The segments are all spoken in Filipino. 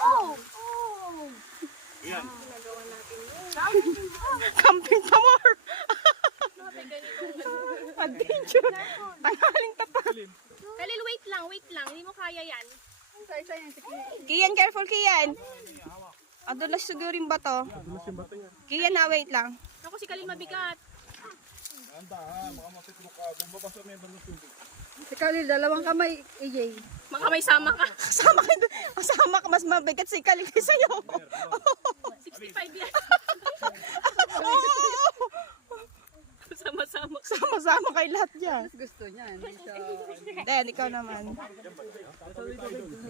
Oh! Yan. Camping pa more. Adventure. Tanghaling tapa. Kalil, wait lang. Hindi mo kaya yan. Kian, careful Kian. Adulas siguro yung bato. Kian na, wait lang. Ako si Kalil mabigat. Handa ha, baka masitrok ka. Bumabasa na yung bandang tubig. Si Khalil, dalawang kamay, AJ. Baka may sama ka. Kasama ka, mas mabigat si Kaling sa'yo. 65 yan. Oo. Sama-sama. Sama-sama kay lahat yan. Mas gusto niya. Hindi siya... Den, ikaw naman.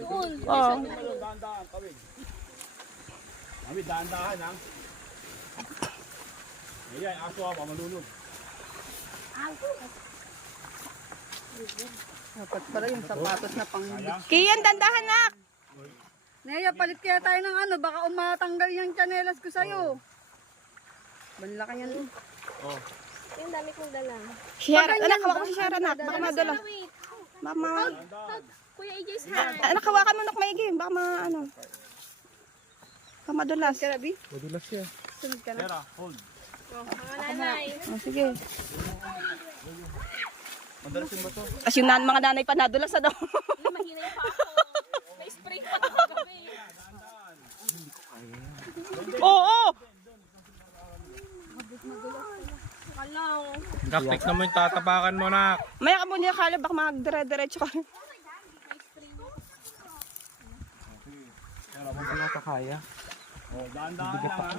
Doon. Oo. Dahan-dahan, kawig. Kami, dahan-dahan ha. Ayan, aso ha, mamalunod. Dapat pala yung sapatos na pang... Kian, dandahan na. Naya, palit kaya tayo ng ano, baka umatanggal yung chanelas ko sa'yo. Banla ka yan. Oh. Yung dami kong dala. Share, anak, hawak mo si Share, anak. Baka madala. Wait. Mama. Kuya AJ's hand. Anak, hawakan mo, nak, maigi. Baka ano. Baka madulas. Karabi, Madulas siya. sunod ka na. Tera, hold. Mga nanay. Oh, sige. Madalas yung bato. Tapos yung mga nanay pa nadulas na daw. Hindi, mahina yung pa ako. May spray pa ako gabi. Oo. Kalaw. Gaktik na mo yung tatapakan mo na. Maya ka muna kala, baka magdire-diretso ka. Oh, dahan-dahan lang ha.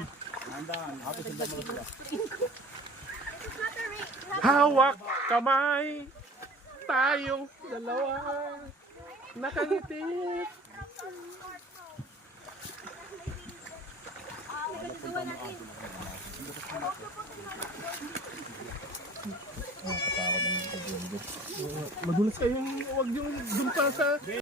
Dahan-dahan. Hapos yung damang sila. Hawak kamay. Tayong dalawa. Nakangiti. Madulas kayong wag yung dun pa sa